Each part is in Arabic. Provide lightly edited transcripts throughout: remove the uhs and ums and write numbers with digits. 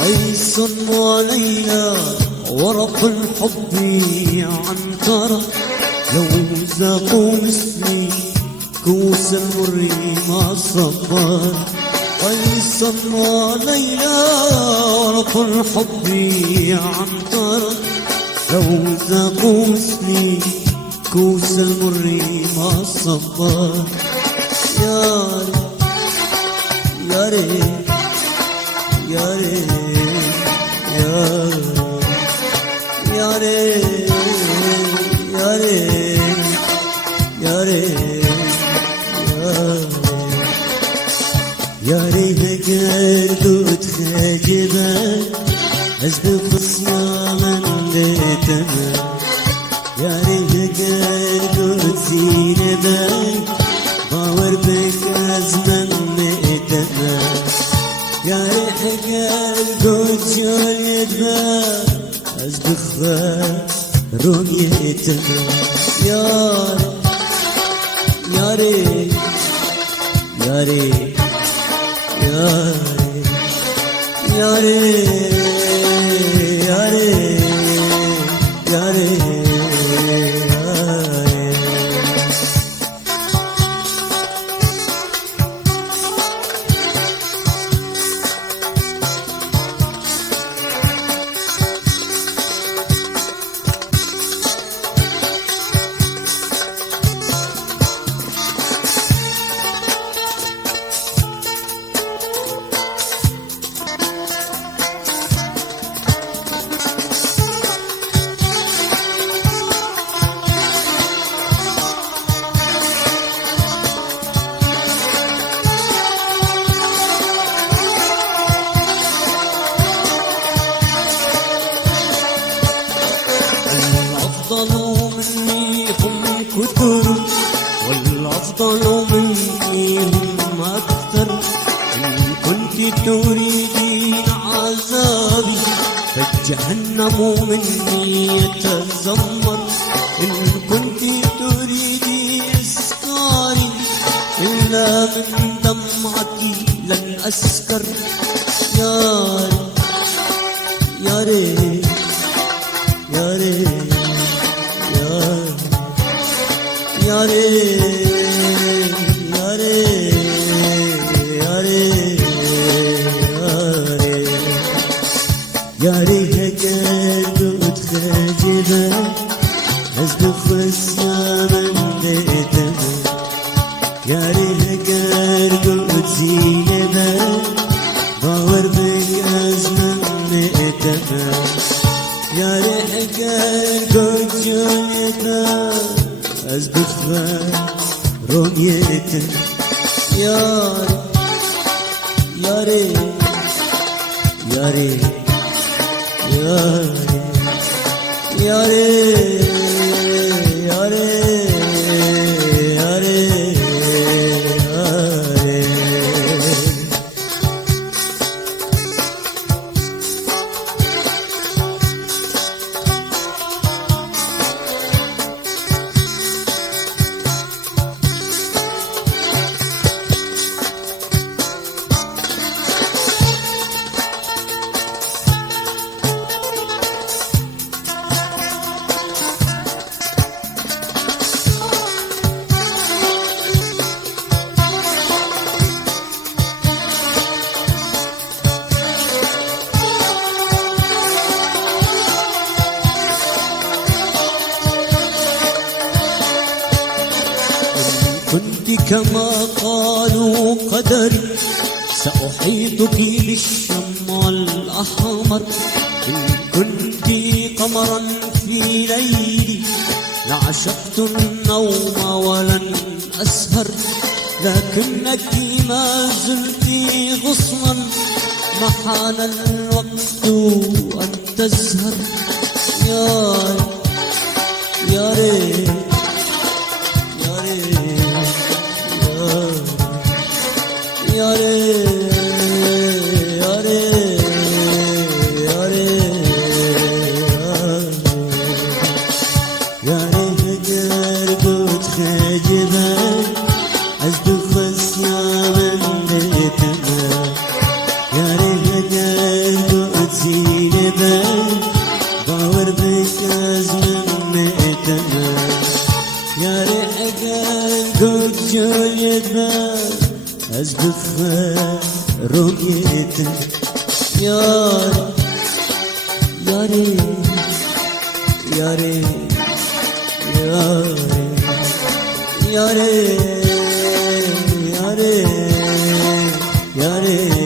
قيس وليلى ورق الحب عنترة، لو ذاقوا مثلي كوس المر ما صبر. قيس وليلى ورق الحب عنترة، لو ذاقوا مثلي كوس المر ما صبر. يا ريت يا ريت يا ريت يا ريت يا ريت يا ريت قلبي تخجبه أسبق صياما لتما. يا ريت قلبي تزينبه باور بك أزمن لتما. يا ريت قلبي تجلدبه أسبق رؤيتنا. يا ريت يا ريت يا ريت يا ريت يا ريت. الأفضل مني هم كثر والأفضل مني هم أكثر. إن كنت تريدين عذابي فالجهنم مني يتذمر. إن كنت تريدين إسكاري إلا من دمعتي لن أسكر. يا ريت يا ريت يا ريت يا ريت يا ريت يا ريت قلبي تخجبه أسبق الزمن لتما. يا ريت قلبي تزينبه باور بالأزمن لتما. يا ريت قلبي تجلدبه أسبق رؤيتك. يا ريت يا ريت يا ريت يا ريت يا ريت يا ريت يا ريت. كنت كما قالوا قدري سأحيطك بالشمع الأحمر. إن كنت قمرا في ليلي لعشقت النوم ولن أسهر. لكنك ما زلت غصنا ما حان الوقت أن تزهر. يا ريت يا ريت يا ريت يا ريت يا ريت يا ريت قلبي تخجبه أصدق خصنا من بيتنا يا ريت تزين بال باور بكاز من بيتنا يا ريت جوجيتنا أزبخ رؤيتنا يا ريت يا ريت يا ريت يا ريت يا ريت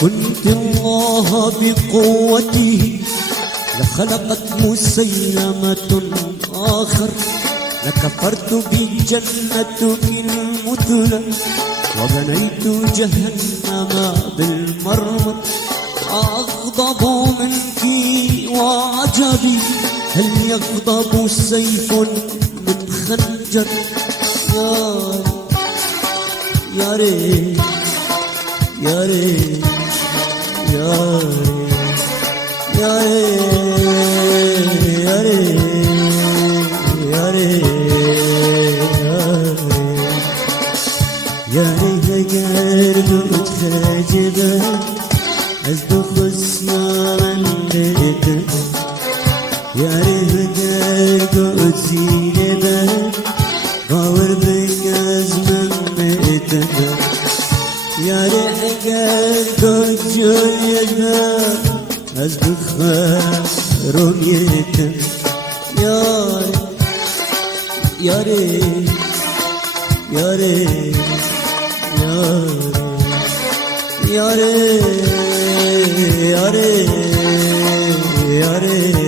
كنت الله بقوته لخلقت مسيلمة آخر لكفرت بالجنة المثلى وبنيت جهنم بالمرمر أغضب منك وعجبي هل يغضب سيف من خنجر يا ريت يا ريت يا ريت يا ريت يا ريت يا ريت قلب متخاجبة أصدق اسمع من بيتنا يا ريت قلب تزينبة باور بك أزمن بيتنا يا ريت قلب جويتنا أصدق رؤيتنا يا ريت يا ريت يا ريت يا ريت يا ريت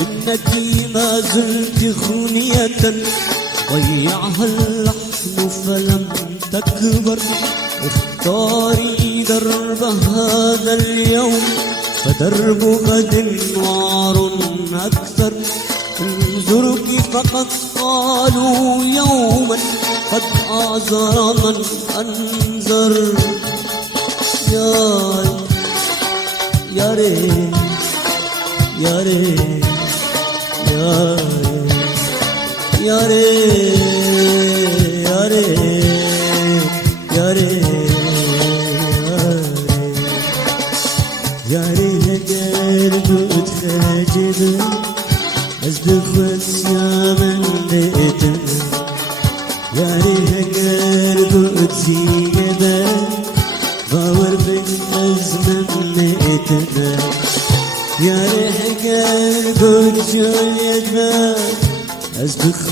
ابنتي ما زلت خونية ضيعها اللحن فلم تكبر اختاري درب هذا اليوم فدرب غد نار أكثر انظرك فقد قالوا يوما قد أعذر من أنذر يا ريت يا ريت يا ريت يا ريت يا ريت يا ريت قلب متخاجب أصدق يا من بيتنا يا ريت قلب تزينبة باور بالأزمن بيتنا يا ريت قلب جويتنا أصدق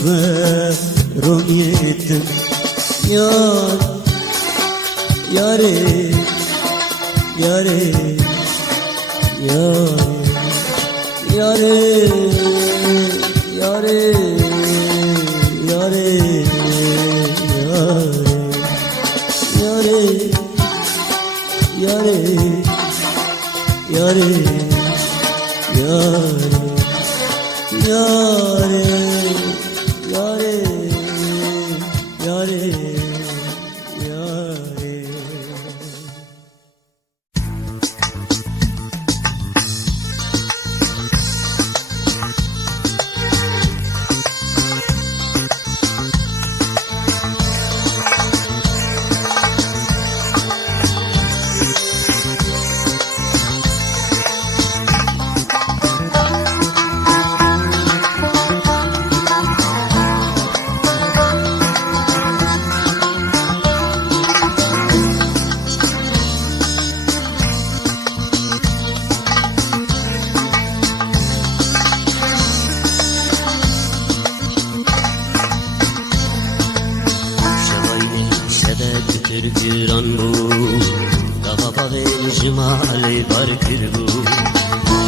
رؤيتنا يا ريت يا ريت يا ريت يا ريت يا ريت يا ريت يا ريت يا ريت يا ريت Gavaba ve jimali barkir bu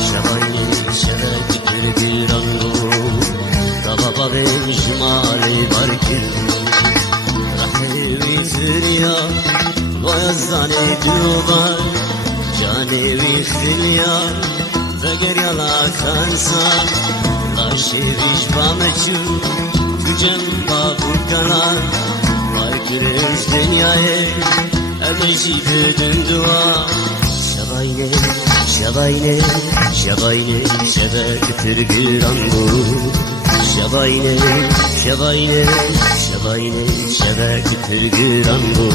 Şabayni şevek kırgıran bu Gavaba ve jimali barkir bu Rahmevi fırya Boyazdane duvar Canevi fırya Veger yala kansa Laşi vişbameçu Gücem babu kalan Barkırız dünyaya Emeşi düdüm dua Şabayne, şabayne, şabayne Şebek tırgıran bu Şabayne, şabayne, şabayne Şebek tırgıran bu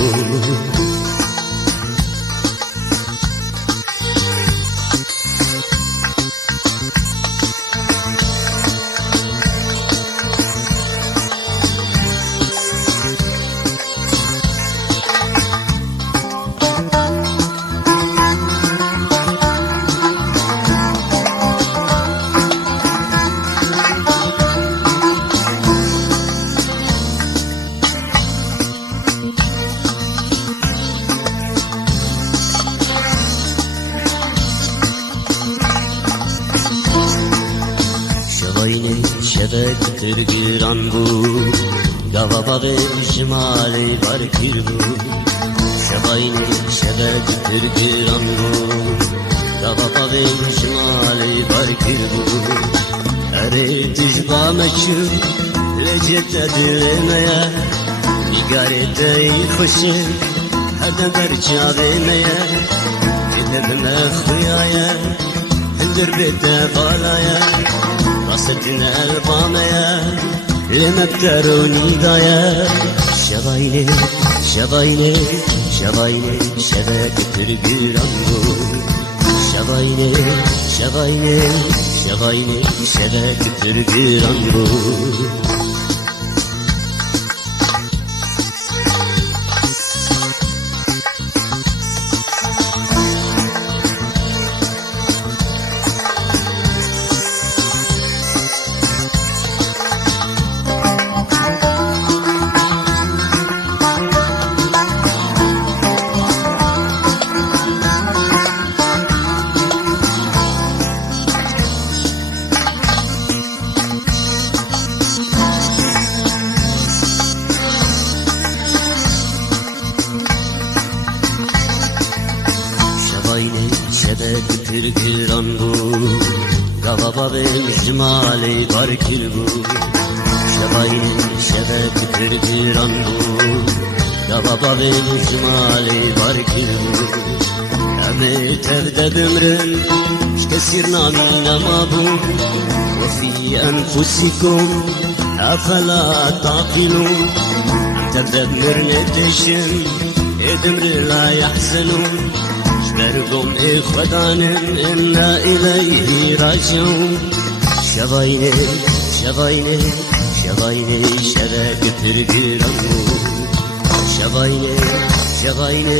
Şabayne şebek tırgıran bu Gavaba ve jimali barkir bu Şabayne şebek tırgıran bu Gavaba ve jimali barkir bu Ere tijbameçu Lecete dilemeye Nigarete hoşu Herdem berçavemeye Gidebime khuyaya Hindir bete balaya Basetine elbamaya Lemekteruni daya Şabayne, şabayne, şabayne Şebek tırgıran bu Şabayne, şabayne, şabayne Şebek tırgıran bu Şabayne şebek tırgıran bu Gavaba ve jimali barkir bu Şabayne şebek tırgıran bu Gavaba ve jimali barkir bu Eme tevde dümrün Şkesir namina mabun Ve fi enfusikum Afala taqilun Tevde dümrün eteşin Edimri la yahsenun Şbergum ikhvedanim inna ileyhi raciun Şabayne, şabayne, şabayne Şebek tırgıran bu Şabayne, şabayne,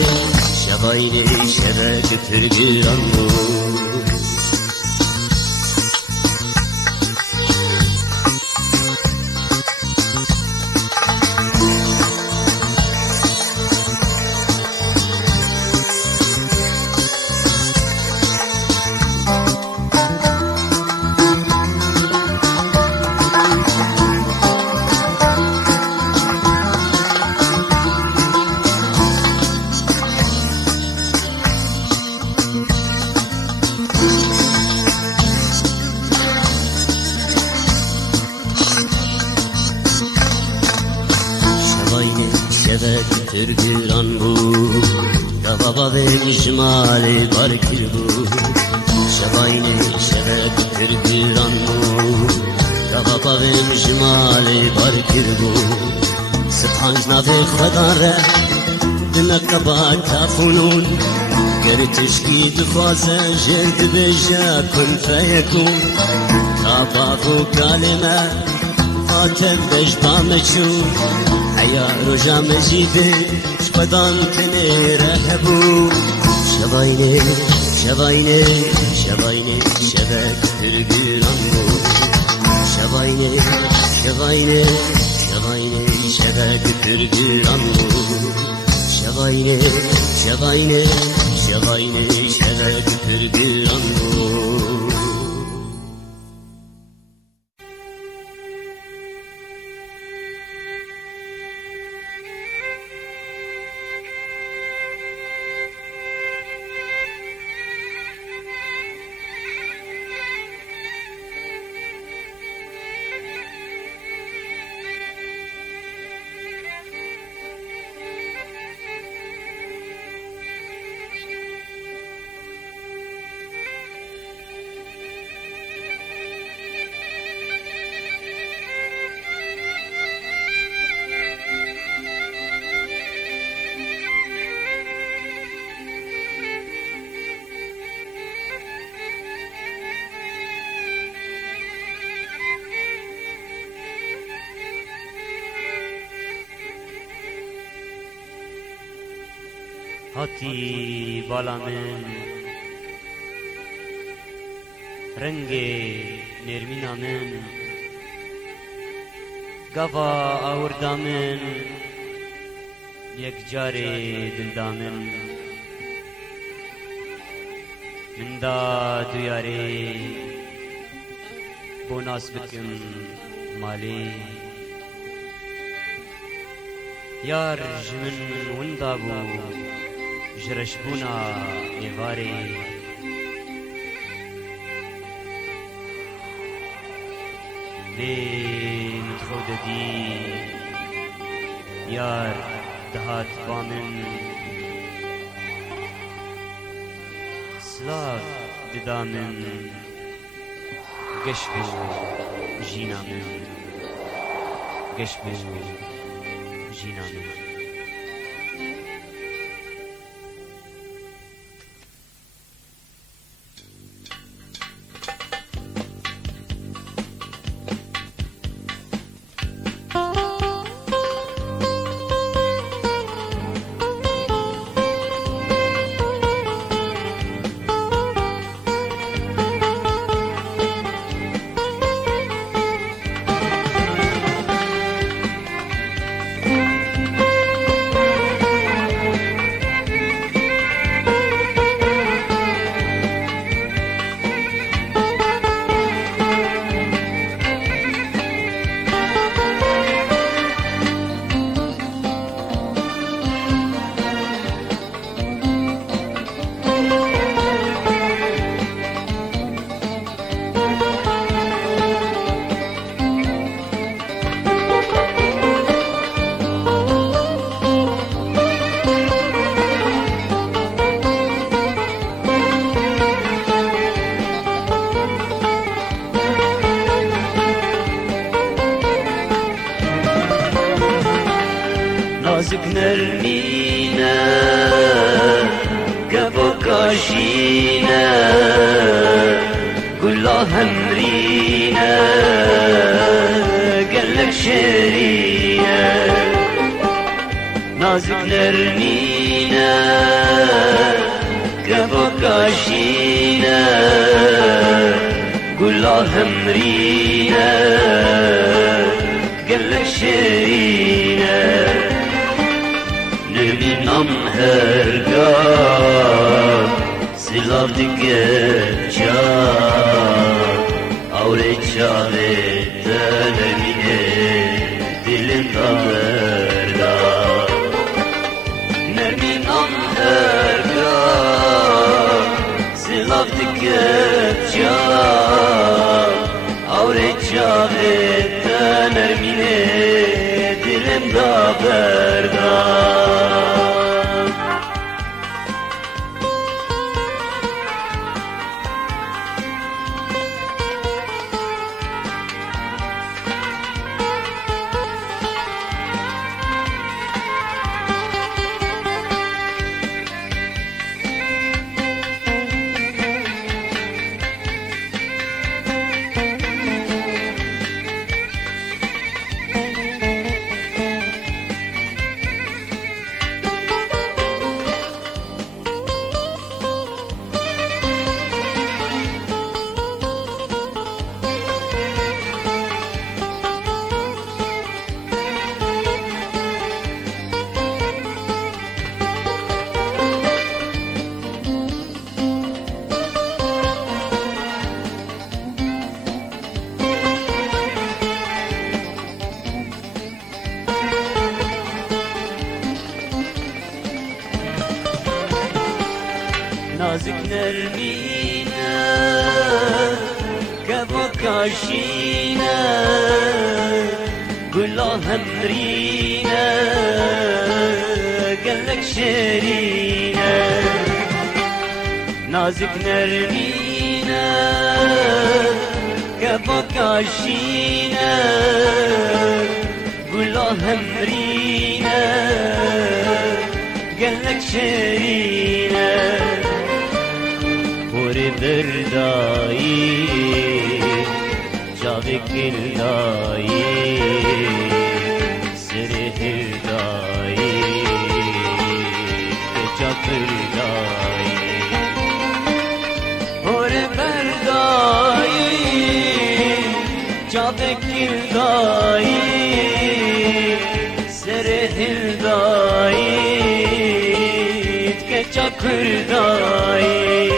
şabayne Şebek tırgıran bu Şebek tırgıran bu Gavaba ve jimali barkir bu Şabayne şebek tırgıran bu Gavaba ve jimali barkir bu Sıpanjna ve khvedare Dinakaba tafunun Geri tişki dixwaze Jeld beja kun feyekun Tabaku kalime Fatem bejbameçun Aya roja mecide Şpadan tenere hebu Şabayne, şabayne, şabayne Şebek tırgıran bu Şabayne, şabayne, şabayne Şebek tırgıran bu Şevayne, şevayne, şevayne, şevek pürgüran bu. هاتی بالا من رنگ نرمینا من گوا آوردا من یک جار دلدا من دا دویاری بوناس بکم مالی یار جمن وندا بو جرشبونا ایواری لی متخود دی یار دهات بامن سلاف ددامن گشبو جینا من گشبو جینا من Nazik nermine Gebo kaşine Gülla hemrine Gellek şerine Nazik nermine Gebo kaşine Gülla hemrine Gellek şerine Nerminam hergan Silav diketça Avre çave Nermine Dilim daverda Nerminam hergan Silav diketça Avre çave Nermine Dilim daverda نازک نرمینه کبا کاشینه گلا همرینه گلک شیرینه نازک نرمینه کبا کاشینه گلا همرینه گلک شیرینه پوری بردایی جاوی کلایی سری هردایی کجا کردایی پوری بردایی جاوی کلایی سری هردایی کجا کردایی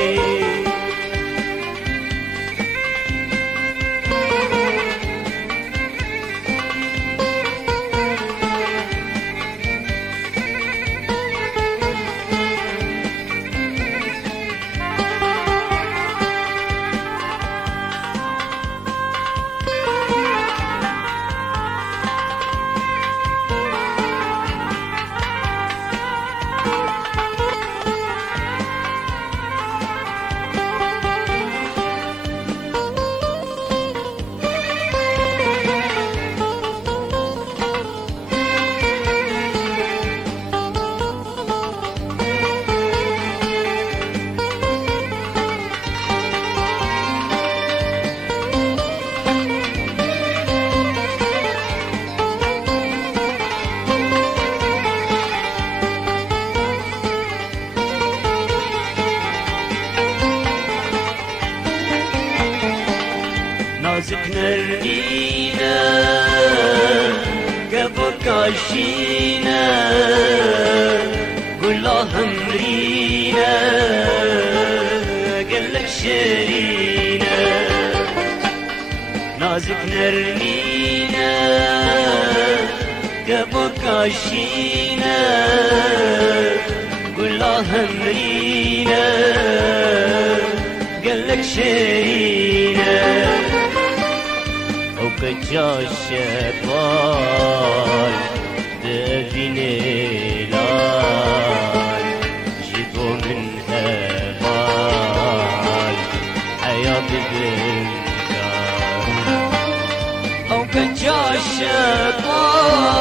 نازک نرمینه گبا کاشینه گلا همرینه گلک شیرینه نازک نرمینه گبا کاشینه گلا همرینه گلک شیرینه وكجا الشيطان دفيني لان جيبو من هبال حياة بالكار وكجا الشيطان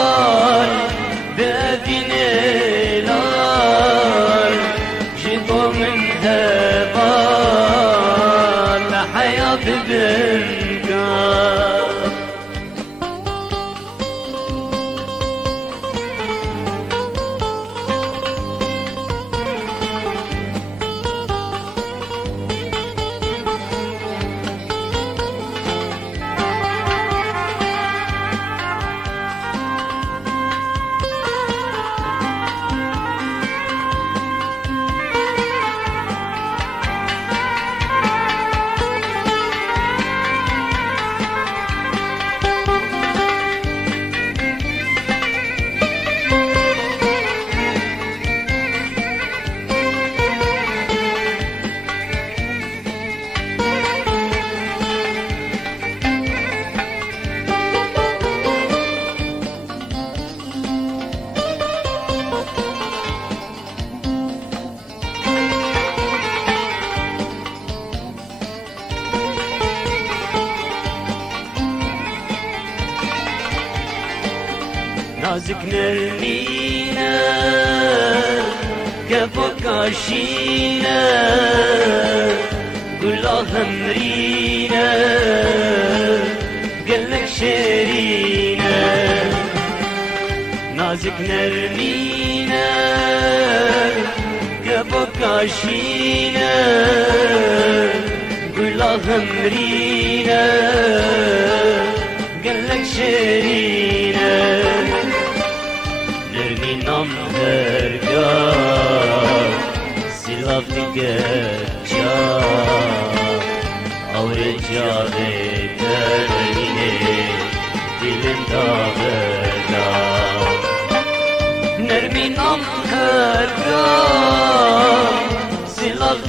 دفيني لان جيبو من هبال حياة بالكار نازک نرمینه گبا کاشینه گلا همرینه گلک شیرینه نازک نرمینه گبا کاشینه گلا همرینه گلک شیرینه نرمینم هرگاه سلاف گرچا اور جاوه درمینه دلم داغدا نرمینم هرگاه سلاف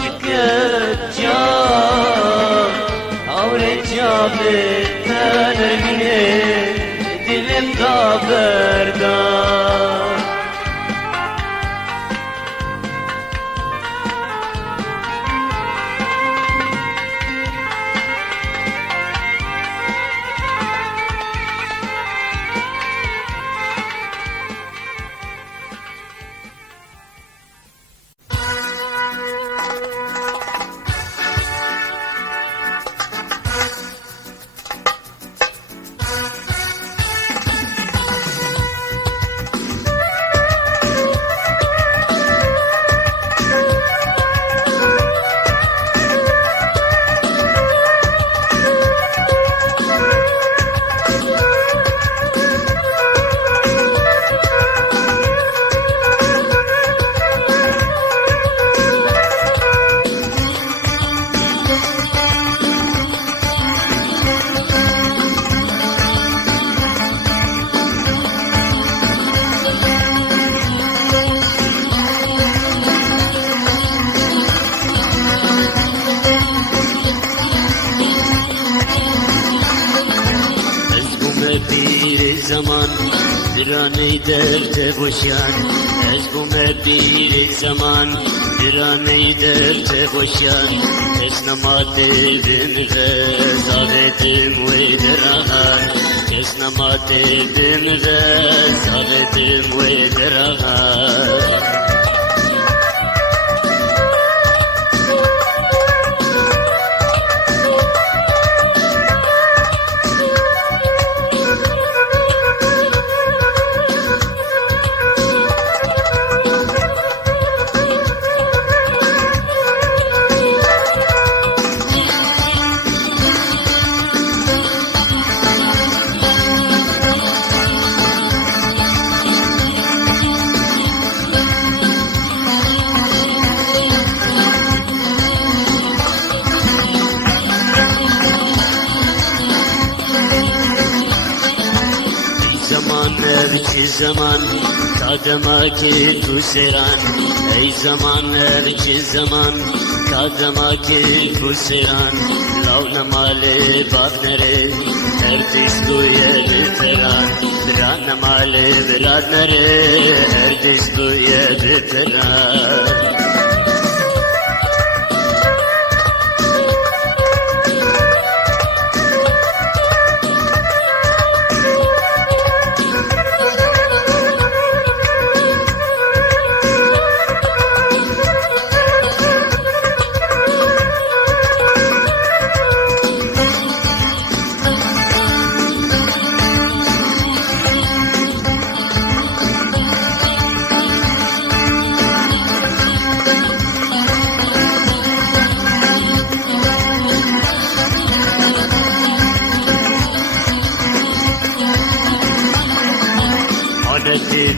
zaman Diraney derte boşan Ezgume bir zaman Diraney derte boşan Esnama dedim ve zavetim ve derahan Esnama dedim ve zavetim ve derahan Evki zaman kadema ki tu seran Ey zaman evki zaman kadema ki tu seran Lavna male baknere Erdis duye biteran Birana male biranere Erdis duye biteran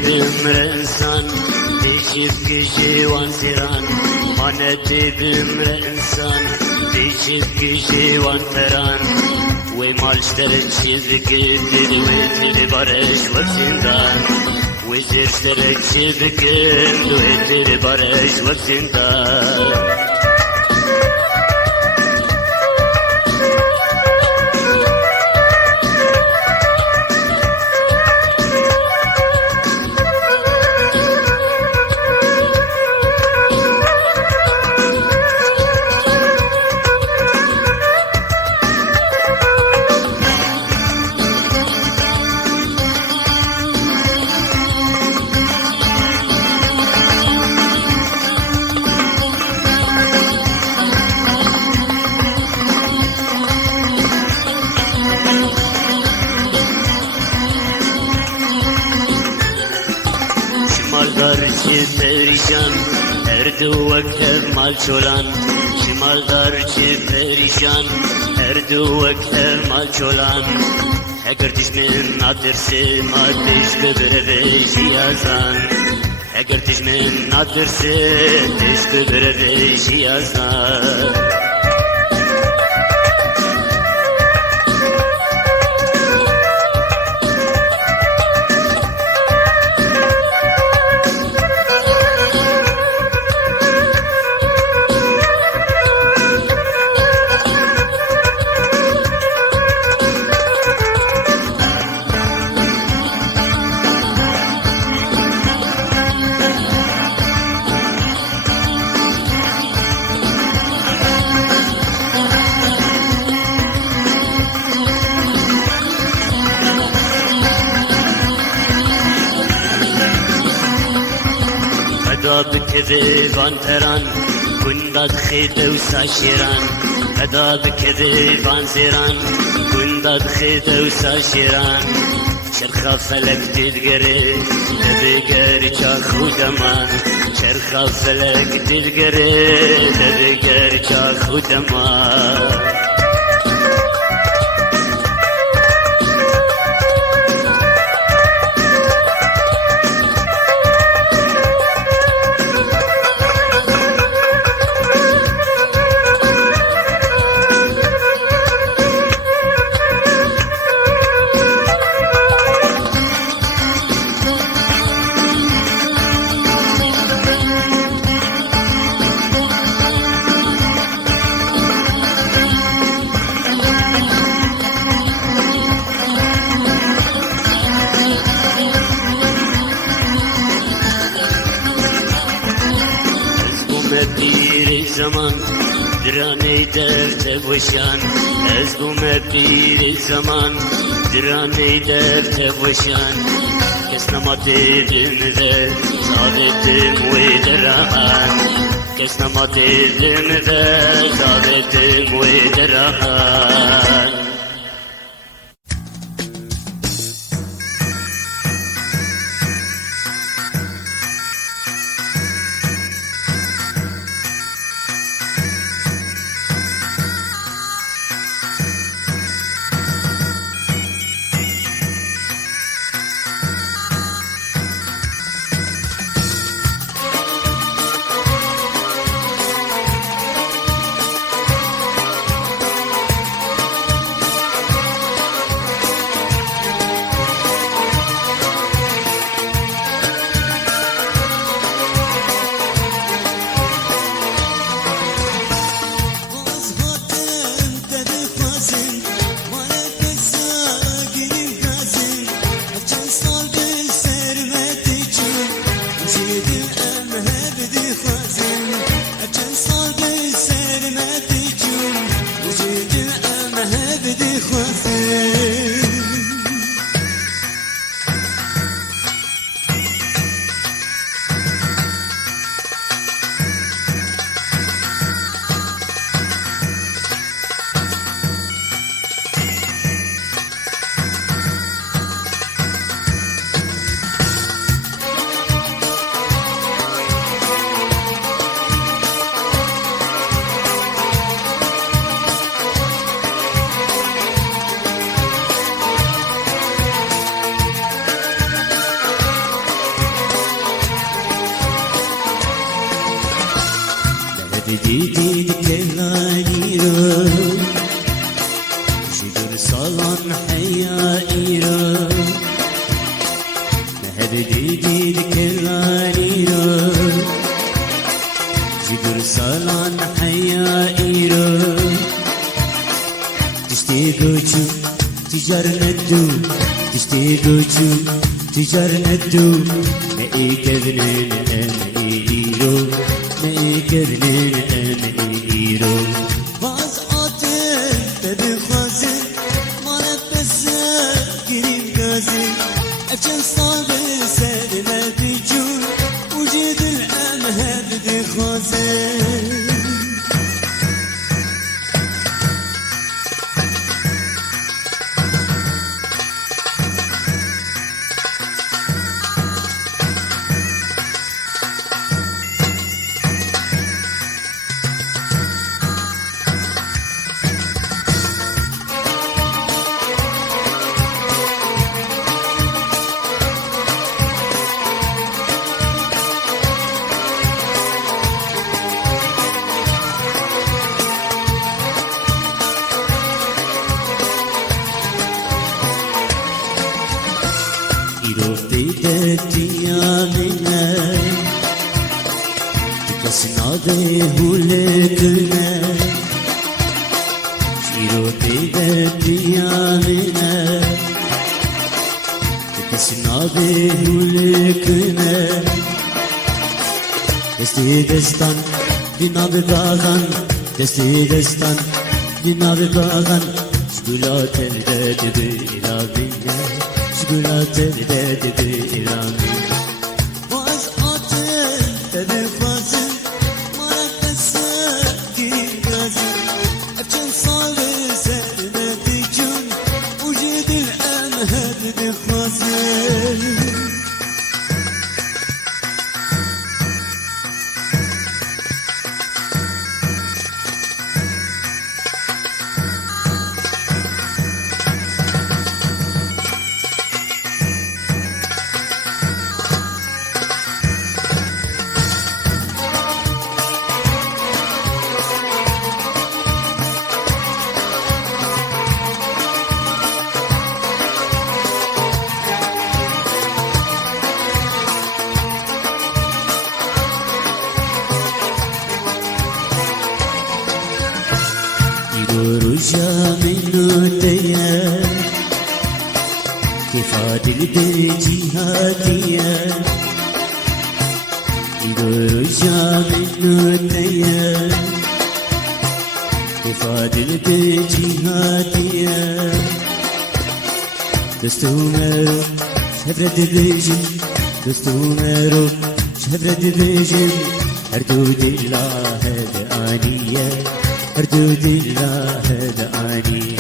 Bimrensan Dişip kişi vansiran Maneti bimrensan Dişip kişi vanteran Ve malşteret çizgidir Ve tiri barış vaksindan Ve zirşteret çizgidir Ve tiri barış vaksindan perişan erdu vakit mal çolan Şimaldar çi perişan erdu vakit mal çolan Eğer dişmin adırsı maddiş kıbrı jiyazan Eğer dişmin adırsı diş kıbrı jiyazan بكذب عن تران كنا دخيت وساشيران هذا بكذب عن زيران كنا دخيت وساشيران شرخة فلك تتقري تبقري شاخ ودمان شرخة فلك تتقري تبقري شاخ ودمان الزمان دراني درت بوشان أزبو مبير الزمان دراني درت بوشان كسنا ما تدم ذا صادتم ودران كسنا ما تدم ذا صادتم ودران جديد كلايرو شجر صلان حيائرو مهد جديد كلايرو شجر صلان حيائرو تشتيقوشو تجار ندو تشتيقوشو تجار ندو مئي كذنين أمئيرو ميكرنين أميرو باز عاتل تبخازي مارت بسر كريم غازي أجل صابر سلمة بجون وجد الأمهد دي خازي هولتنا شيرو بديامنا تكسنا بهولكنا دستي دستان دينا بغاغان دستي دستان دينا بغاغان شغلا تردد بإرابينا شغلا تردد بإرابينا باز عاتل تبخازن رجا منو ديا كفادل بالجهادية رجا منو ديا فادل بجهاتية دستومرو شهبرة دبيجن دستومرو شهبرة دبيجن هردود الله دعانية هردود الله دعانية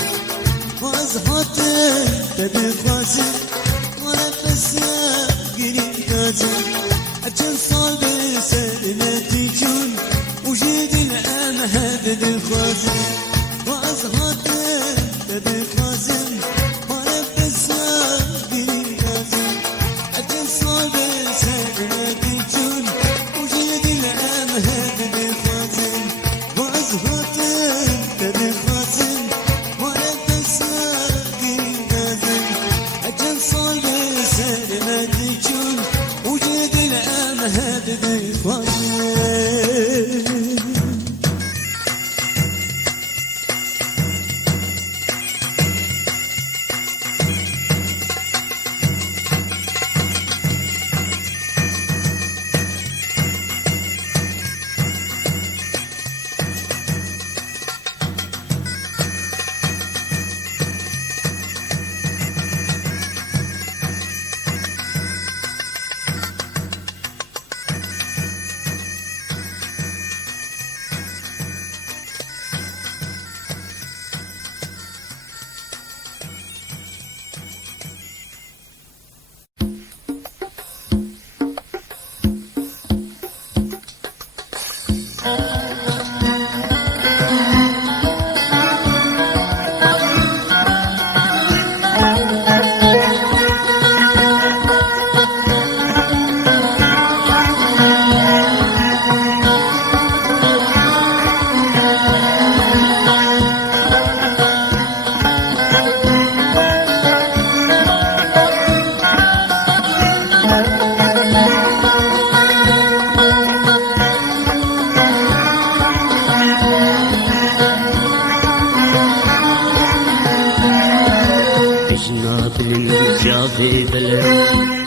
وازهاتن تبخازن ونفسه قريب كازن أجل صال بسلمتي جون وجد الأمهد بالخازن وازهاتن تبخازن ونفسه قريب كازن أجل صال بسلمتي جون وجد الأمهد بالخازن وازهاتن تبخازن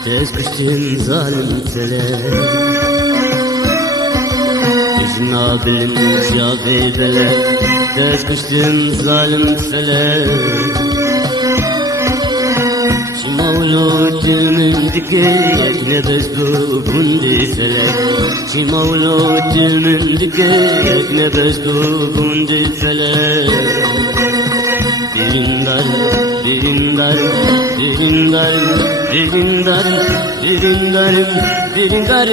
تسكشتن ظالم سلام إجنا بالمشافي بلا تسكشتن ظالم سلام شي مولود من دقيق نبس بوندي سلام شي مولود من دقيق نبس بوندي سلام Dirindar, dirindar, dirindar, dirindar, dirindar, dirindar.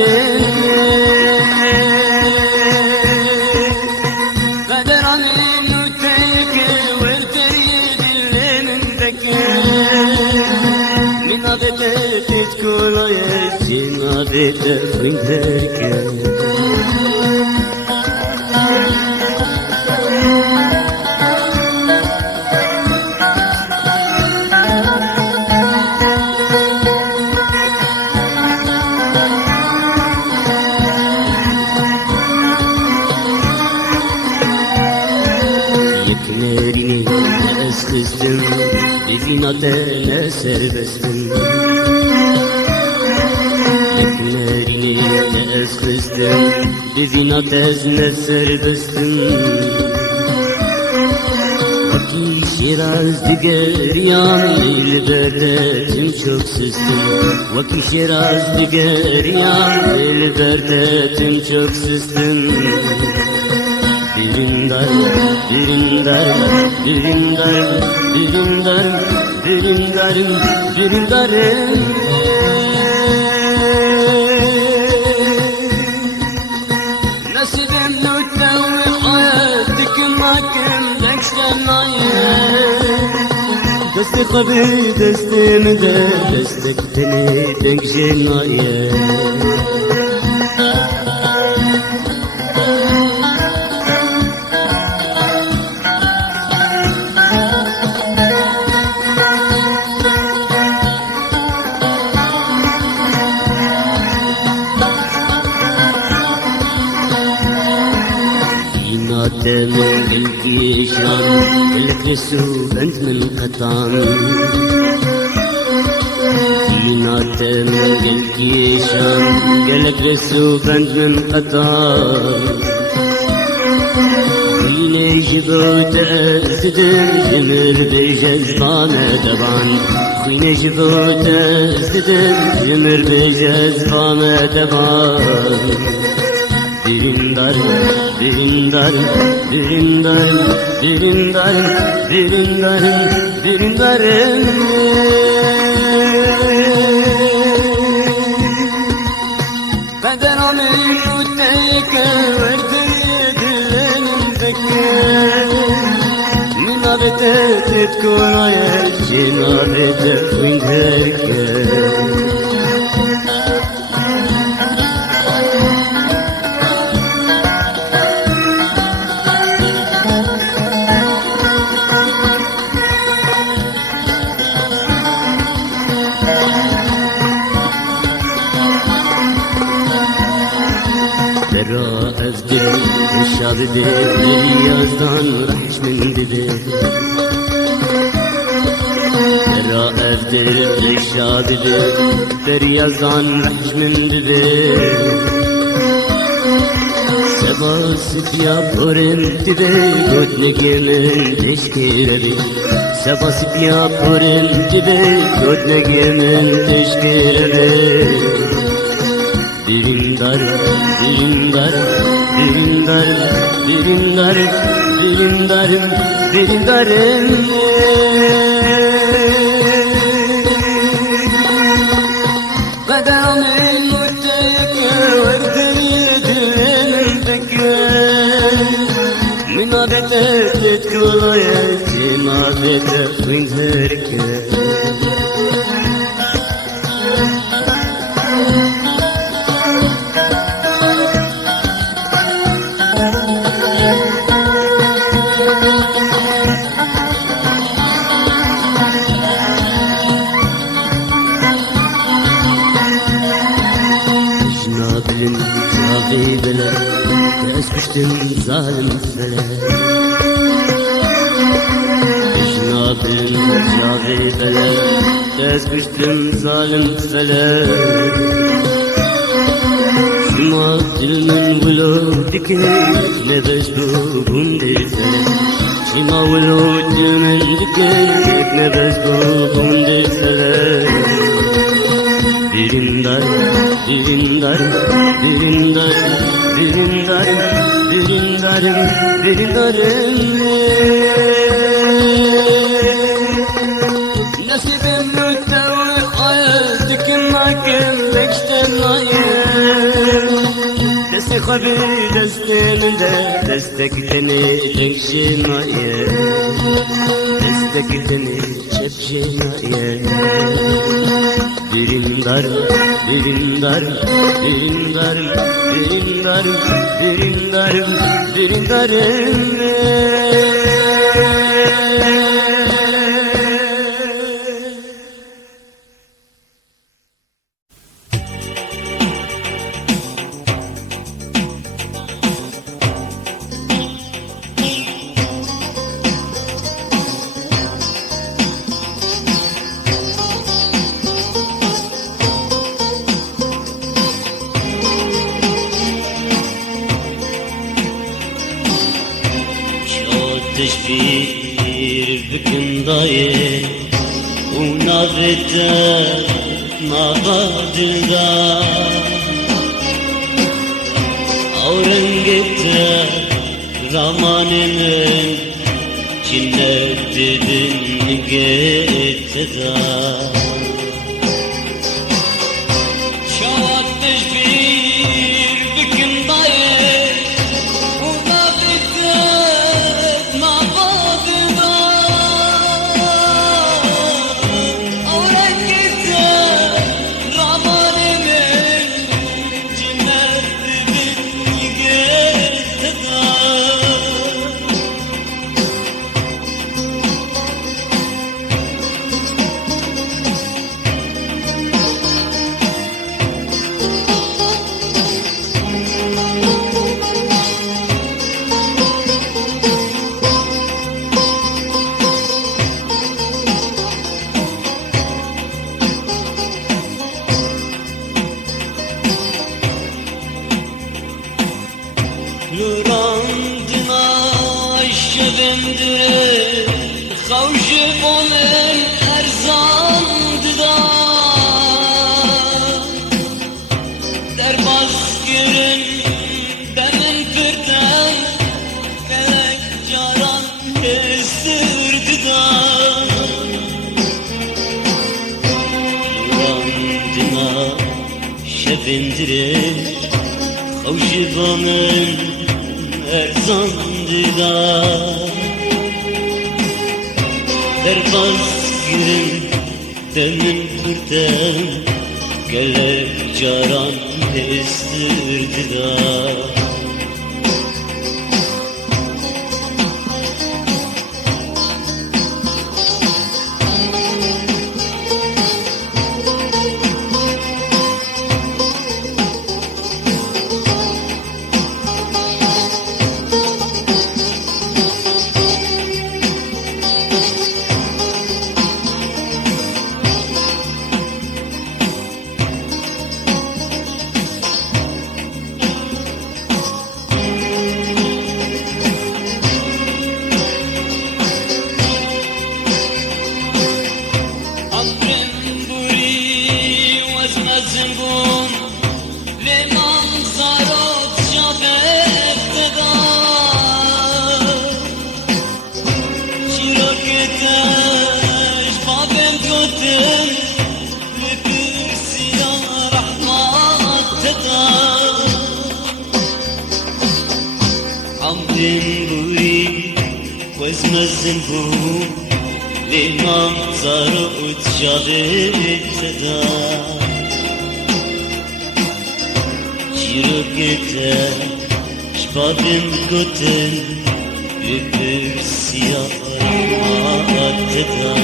Kader anin uteke verteri dillemin teke. Min adete titkoloye, sin adete finterke. Kızdım, bizim adına serbestim. Yeklerini de ez kızdım, bizim adına serbestim. Vaki Şiraz diger yan, ilberdetim çok sistim. Vaki Şiraz diger yan, ilberdetim çok sistim. Dirindar, dirindar, dirindar, dirindar, dirindar, dirindar. Nasibim nuttevi hayattik makim dekşanaye. Desti kabi destimde destek teni dekşanaye. من الكيشان الكسو بنت من قطان زينات من الكيشان الكسو بنت من قطان زيني جبوت أزدم جمر بجزبان دبان خوين جبوت أزدم جمر بجزبان دبان Birindar, birindar, birindar, birindar, birindar, birindar. Kader amin uteyke verdi dilenim peke. Minabete tetkunaya cinabete fingerke. الشاب دي يزدان رحش من دي رائف دي الشاب دي يزدان رحش من دي سبا ستيا بورن دي قد نجمن تشكيري سبا ستيا بورن دي قد نجمن تشكيري Birindar, birindar, birindar, birindar, birindar, birindarım. Bedemin mutteke verdiğinin peke. Minabete tetkulaya cinabete finzerke. Tezküştüm zalim fele İşnabim cavi fele Tezküştüm zalim fele Şuma dilmin vulu dikik Nebez bu bundi fele Şima vulu dilmin dikik Nebez bu bundi fele Birindar, birindar, birindar, birindar, birindar, birindarım. Nasibim mütevri ayet, dikinmakim bekşten ayet. Desti kabi desteminde, destekini denkşim ayet. Destekini çepşim ayet. Birindar, birindar, birindar, birindar, birindar, birindarım. Teşbir bükün dayı Unavete mabadilda Aurengete Raman'ın Cinnettin geteda Şavat teşbir bükün dayı Unavete شبندره خوش بومن ارزان ددا در بازگرن دمن کردن گلک جاران هستر ددا لوران شبندره خوش بومن ارزان ددا در بازگرن دمن کردن گلک جاران هستر ددا الزنبور لإمام زارو وتجابتدا شيروكتا شبابن كتن لبرسيا رحماتدا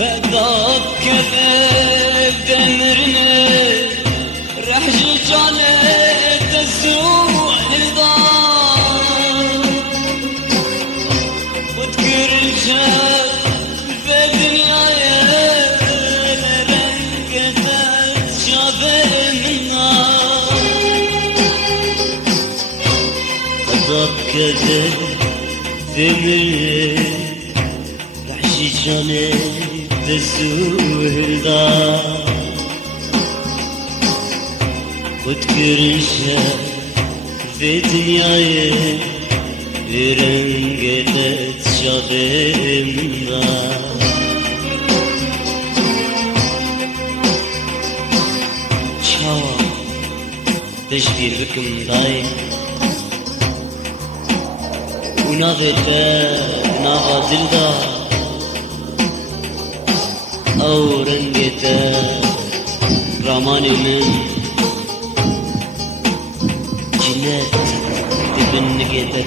فداك كذب دمرنا رح جيجانا تسوع الضال وتكر الجاد في دنيايا لرنقتك شافي النار فداك كذب دمرنا رح جيجانا تسوهدا وتكرشها في دنياي لرنقتك شاغمنا شاوا تشبير بكم ضاي وناغتك ناغا دلدا او رنگتا رامان من جنات تبنگتا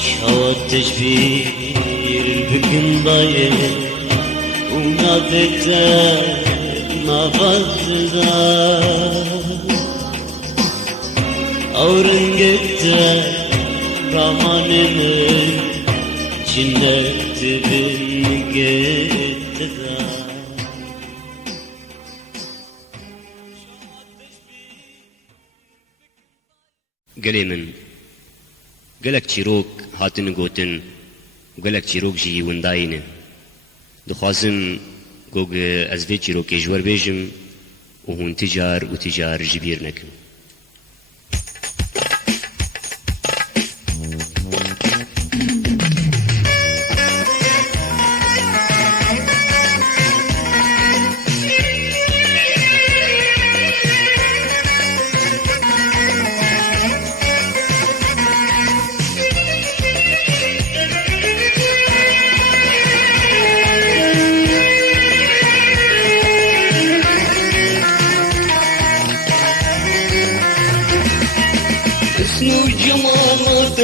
شوات تجبير بكن ضايل ونابتا نابتا أورنجتا رامانين جنات بنجتا قلي من قلك تشيروك هاتن قوتن وقلك تشيروك جي ونداين دخوازم قوق أزفي تشيروك يجور بيجم وهون تجار وتجار جبير نكن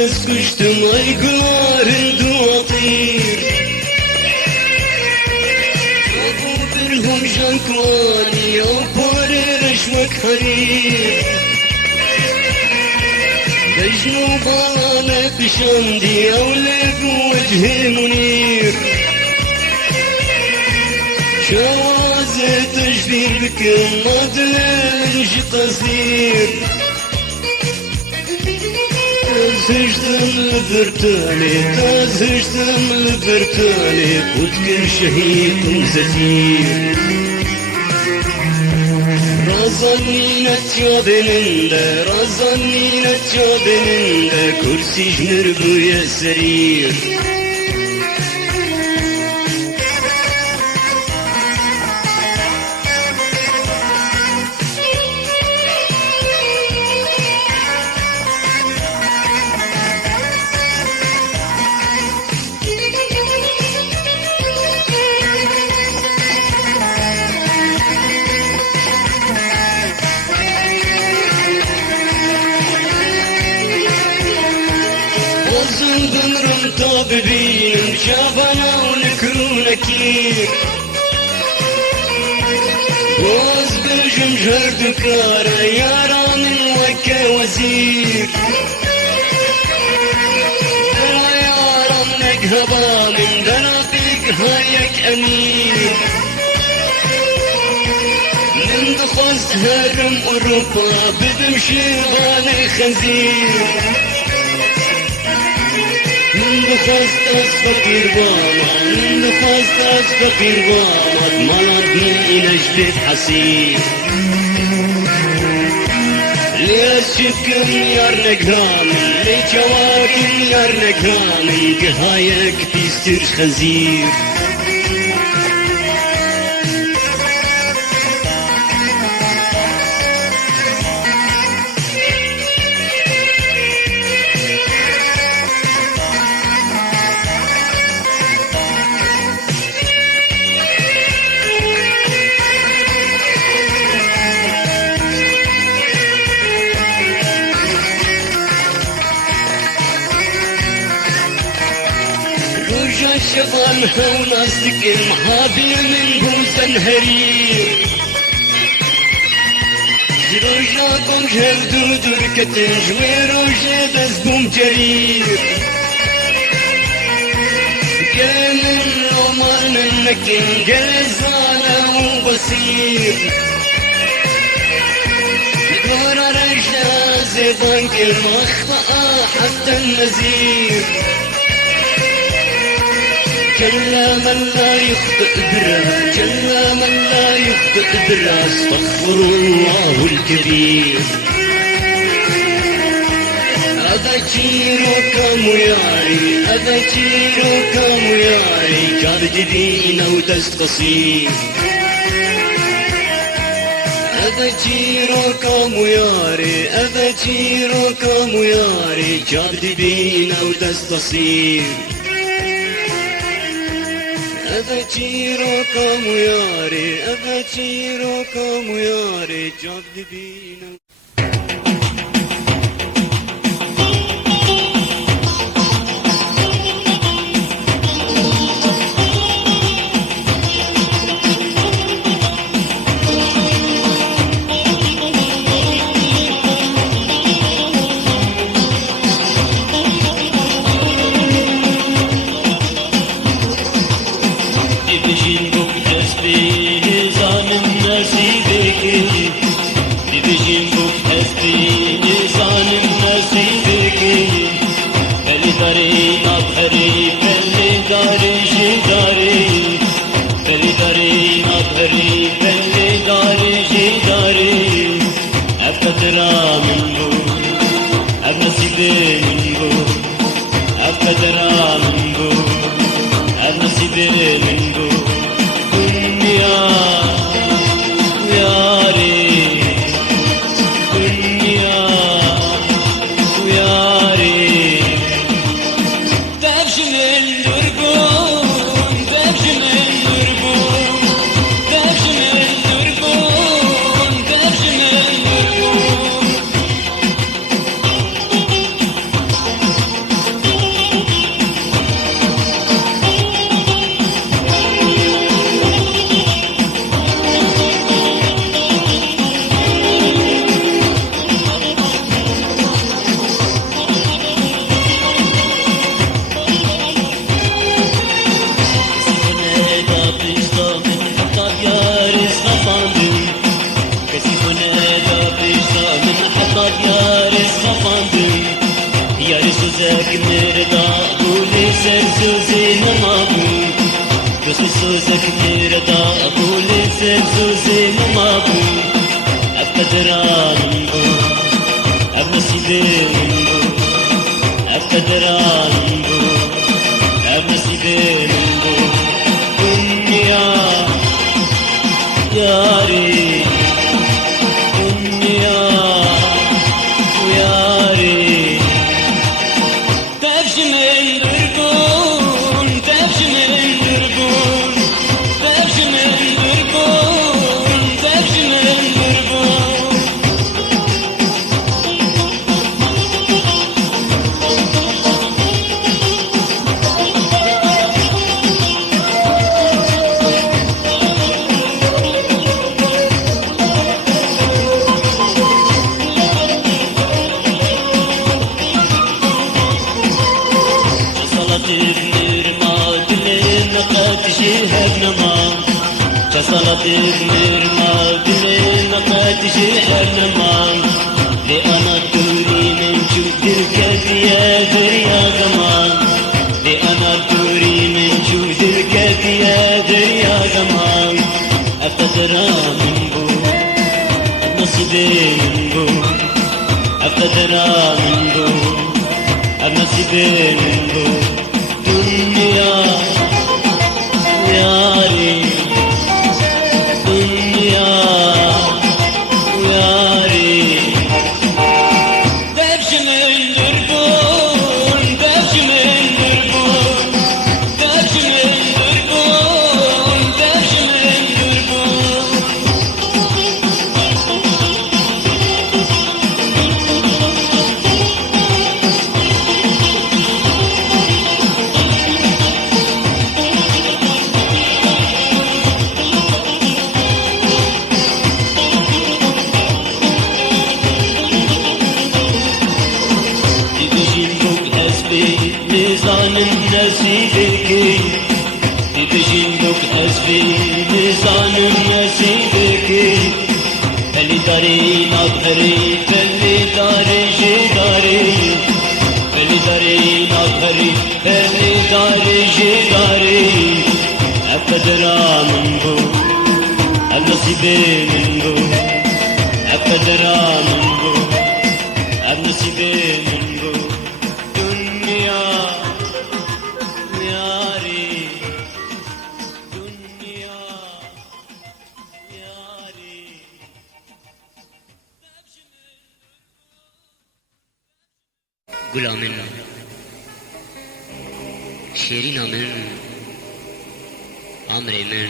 دست کشتم ای گلارن دو عطیر جابو برهم جانکوانی او پار رشوک حریر بجنو بانا بشاندي أولك وجه منير شوازة تجبير بك ما تلنش قصير تازهشتم لبرتالي وتكن شهيد زفير razanina çabeninde kursi jnır bu yeserir Ömrüm tabibiyim şabana ونكرونكير Boz böcüm jardukara yaranın vaka vazir Dara yaram neghaba min dara big hayek emir من دخست هرم أوروبا بدم شيران خنزير من دخست أسفقير بامد مرض من إنجلت حسير ليشكم يار نقرامي لجواكم يار نقرامي قهايك بيستر خنزير شغال وناسك محابي من بوزن هرير جروجاكم جهدو دركتن جويرو جدز بوم جرير كامل رومان منك جلزانا وبصير دورا رجلا زبانك المخطأ حتى النزير كلا من لا يخطئ برا استغفر الله الكبير هذا تشيرو كاموياري كابد بينا ودست قصير هذا تشيرو كاموياري كابد بينا ودست قصير Avaciro como yare, job divino. Dibijin buk tesbih zanım nasibeki Dibijin خفاندم کسی کنه دا پیشتا من حطات یارس خفاندم یاری سوزک مردا بولی سر سوزی نمابم دوستی سوزک مردا بولی سر سوزی نمابم اب قدرانم بو اب نصیبم بو اب قدرانم بو اب نصیبم بو دنیا یاری دنیا یاری تفشمن درگون تفشمن درگون تفشمن درگون تفشمن درگون صلاة المرمى بلين قاتشي حرمان لأنا دوري من جود الكافية دريا زمان لأنا دوري من جود الكافية دريا زمان أفتدر من بو نصيبي من بو أفتدر من بو نصيبي من بو دنيا ياري نصيبك تبجنبك حسبي ميزان نصيبك اللي داري نظهري اللي داري جداري اللي داري نظهري اللي داري جداري أقدر من بو النصيبي من بو أقدر من بو النصيبي من بو دنيا گلا من شیرینا من عمری من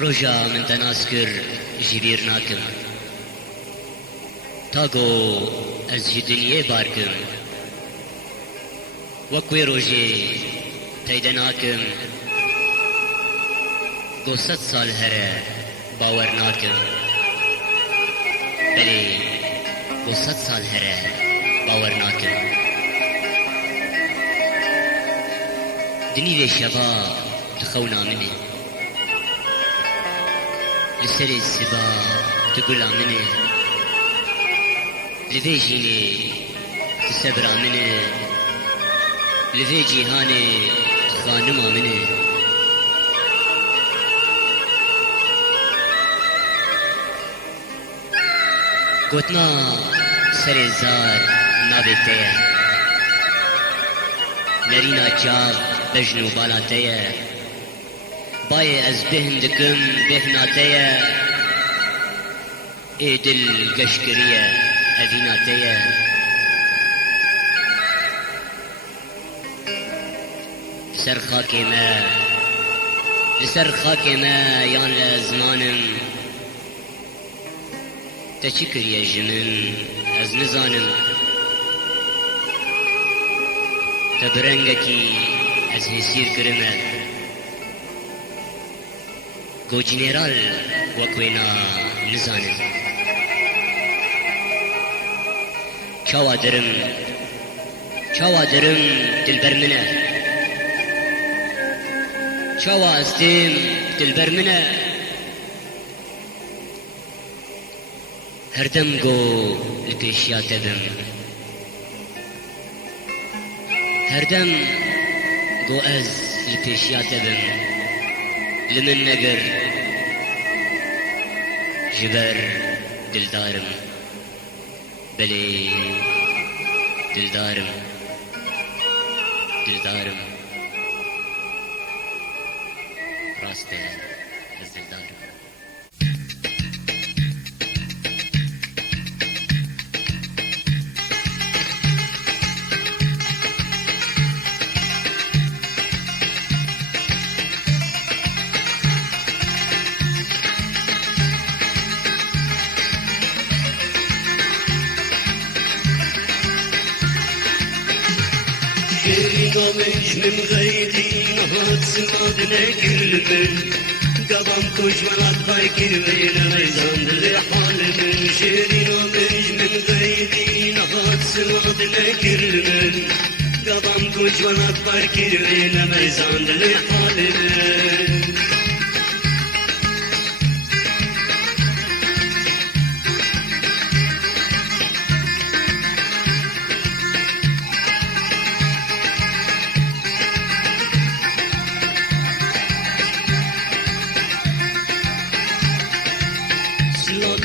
روژا من تناس کر جبیر ناکم تاگو از جی دنیای بارکم وکوی روژی تیده ناکم گو 100 سال هره باور ناکم بلی گو 100 سال هره باور ناکم دنی و شبا تخونا منی لسر السبا تقولا مني لذي جيني تسبرا مني لذي جيهاني خانما مني قوتنا سر زار نابتيا نرينا جاب بجنو بالاتيا باي از بهندكم بهناتيا اي دل قشكرية اذيناتيا سر خاكي ما لسر خاكي ما يان لازمانم تشكر يا جنن از نزانم تبرنگكي از هسير كرمه گو جنرال وكوينا نزانم چاوا درم دلبر منه شواستيم دلبر منه هردم گو لپیشیات بم هردم گو از لپیشیات بم لمن نگر جبر دلدارم بلی دلدارم دلدارم راسته از دلدارم Gelinomej min gaydi nahat simad nekirmen Gabam kuşmanat bay kirveyne meyzandır halimin Gelinomej min gaydi nahat simad nekirmen Gabam kuşmanat bay kirveyne meyzandır halimin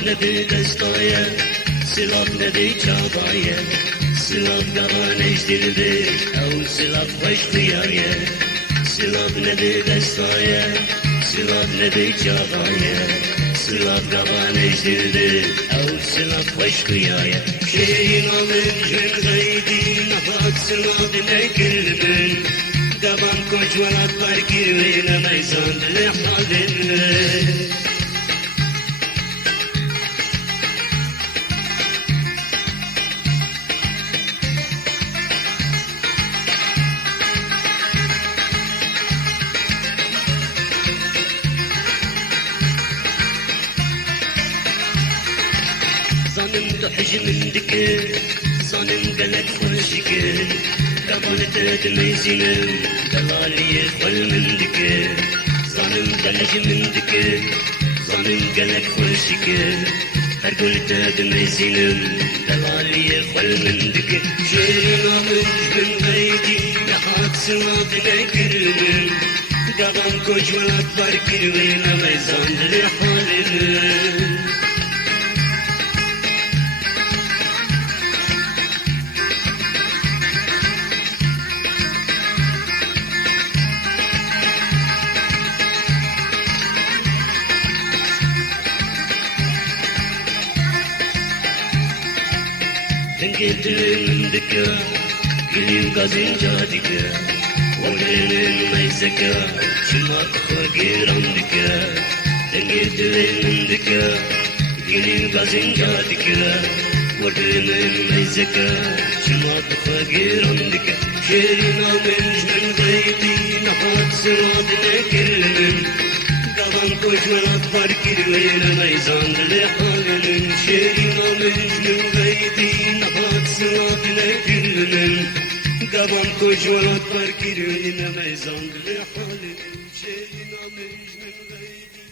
Nedi destaya, silah nedi çabaya Silah gavan ejdildi, ev silah başlıyaya Silah nedi destaya, silah nedi çabaya Silah gavan ejdildi, ev silah başlıyaya Şeyin alın gün gaydi, nahat silah dile girmen Gavan koçmanatlar girmeyine meyzan dile halin Zanım da hicmindeki, zanım gelek hoşike Kabanı tedmeyzinem, galaliye falmindeki Zanım da hicmindeki, zanım gelek hoşike Her gül tedmeyzinem, galaliye falmindeki Şehrin alın gün gaydi, nahat sıvadine girmen Gabam koçmanatlar girmeyine meyzandır halimin Tengedimdika, gilim gazincadika Orenin meyseka, çımak giramdika Tengedimdika, gilim gazincadika Orenin meyseka, çımak giramdika Şerin amenj min gaydi, nahat sıradine girmen Gavan koşmanat var girmeyine meyzandır halinin Şerin amenj min gaydi, nahat sıradine girmen Gavan koşmanat var girmeyine meyzandır halinin Şerin amenj min gaydi